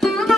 Bye.